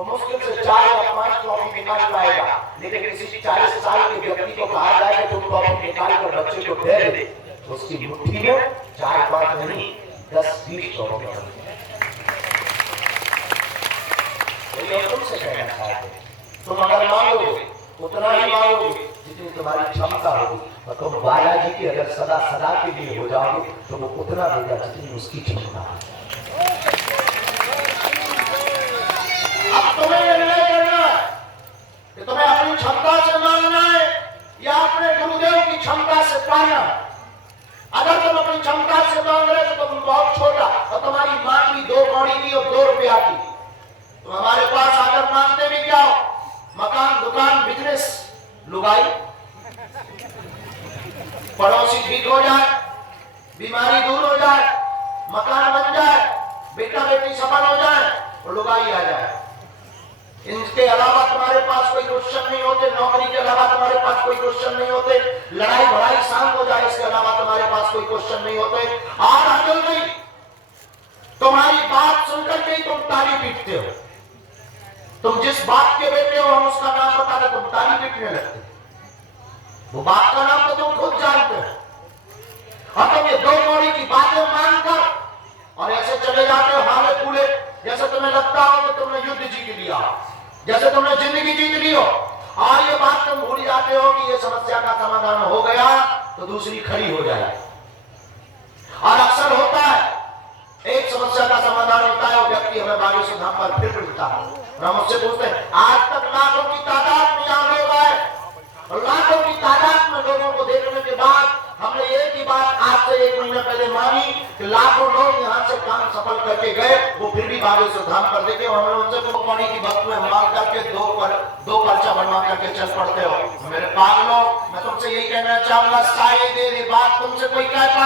तो मुश्किल से 4 या 5 कॉपी निकाल पाएगा, लेकिन किसी 40 साल के व्यक्ति को कहा जाए कि तुम कॉपी निकाल कर बच्चे को दे दे, तो उसकी मुट्ठी में 4-5 नहीं 10-20 कॉपी होगी। तुमसे कहना चाहते, तुम अगर मांगोगे उतना ही मांगोगे जितनी तुम्हारी क्षमता होगी, और तुम बालाजी की अगर सदा सदा के लिए हो जाओगे तो वो उतना देगा जितनी उसकी क्षमता है। अब तुम्हें निर्णय करना है कि तुम्हें अपनी क्षमता से मांगना है या अपने गुरुदेव की क्षमता से पाना है। अगर तुम अपनी क्षमता से मांग रहे तो तुम बहुत छोटा, और तुम्हारी मांग भी 2 कौड़ी की और 2 रुपया की। तुम हमारे पास आकर मांगते भी क्या हो? मकान, दुकान, बिजनेस, लुगाई, पड़ोसी ठीक हो जाए, बीमारी दूर हो जाए, मकान बन जाए, बेटा बेटी सफल हो जाए और लुगाई आ जाए। इनके अलावा तुम्हारे पास कोई क्वेश्चन नहीं होते, नौकरी के अलावा तुम्हारे पास कोई क्वेश्चन नहीं होते, लड़ाई भड़ाई शांत हो जाए इसके अलावा तुम्हारे पास कोई क्वेश्चन नहीं होते। और अकल नहीं, तुम्हारी बात सुनकर के ही तुम ताली पीटते हो। तुम जिस बात के बेटे हो हम उसका नाम बता दे तुम ताली पीटने लगते। वो बात का नाम तो तुम खुद जानते हो। और तुम ये 2 कौड़ी की बातें मानकर और ऐसे चले जाते हो हाले फूले, जैसे तुम्हें लगता हो कि तुमने युद्ध जीत लिया, जैसे तुमने जिंदगी जीत ली हो। और ये बात तुम भूल जाते हो कि ये समस्या का समाधान हो गया तो दूसरी खड़ी हो जाए। और अक्सर होता है एक समस्या का समाधान होता है, वो व्यक्ति हमें बागेश्वर धाम पर फिर मिलता है और हम उससे पूछते हैं आज तक लाखों की तादाद में यहाँ लोग आए, और लाखों की तादाद में लोगों को देखने के बाद हमने एक ही बात आज से 1 महीना पहले मानी कि लाखों लोग यहाँ से काम सफल करके गए, वो फिर भी बागेश्वर धाम पर देखे। हमने उनसे 2 कौड़ी की वक्त में मांग करके 2 पर्चा बनवा करके चल पड़ते हो। मेरे पागलों, मैं तुमसे यही कहना चाहूंगा, शायद ये बात तुमसे कोई कहता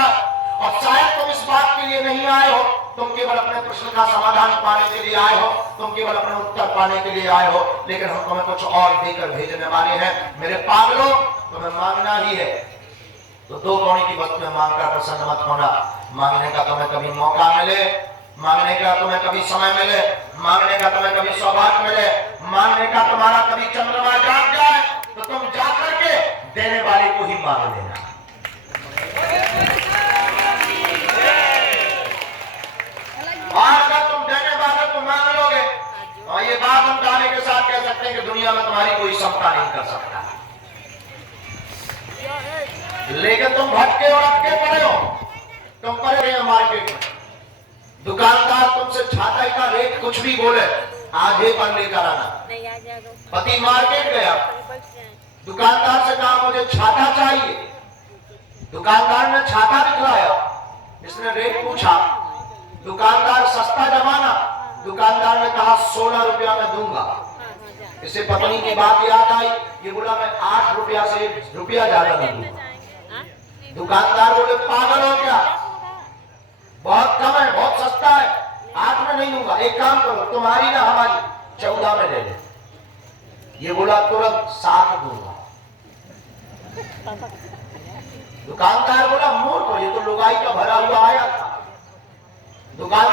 और शायद तुम इस बात के लिए नहीं आए हो, तुम केवल अपने प्रश्न का समाधान पाने के लिए आए हो, तुम केवल अपने उत्तर पाने के लिए आए हो, लेकिन हम तुम्हें कुछ और देकर भेजने वाले हैं। मेरे पागलों, तुम्हें मांगना ही है तो 2 कौड़ी की वस्तु में मांगकर प्रसन्न मत होना। मांगने का तुम्हें कभी मौका मिले, मांगने का तुम्हें कभी समय मिले, मांगने का तुम्हें कभी सौभाग्य मिले, मांगने का तुम्हारा कभी चंद्रमा जाग जाए तो तुम जा करके देने वाले को ही मांग लेना। और अगर तुम देने वाले को मांग लोगे, और ये बात हम दावे के साथ कह सकते हैं कि दुनिया में तुम्हारी कोई क्षमता नहीं कर सकता। लेकिन तुम भटके और अटके पड़े हो, तुम पड़े रहे मार्केट में, दुकानदार तुमसे छाता का रेट कुछ भी बोले, आज ही पर लेकर आना। पति मार्केट गया, दुकानदार से कहा मुझे छाता चाहिए, दुकानदार ने छाता दिखलाया, इसने रेट पूछा, दुकानदार सस्ता जमाना, दुकानदार ने कहा 16 रुपया में दूंगा। इसे पत्नी की बात याद आई, ये बोला मैं 8 रुपया से 1 रुपया ज्यादा नहीं दूंगा। दुकानदार बोले पागल हो क्या, बहुत कम है, बहुत सस्ता है, 8 में नहीं दूंगा, एक काम करो तुम्हारी ना हमारी 14 में ले ले। ये बोला तुरंत 7 दूंगा। दुकानदार बोला मूर्ख हो, ये तो लुगाई का भरा हुआ आया था। दुकान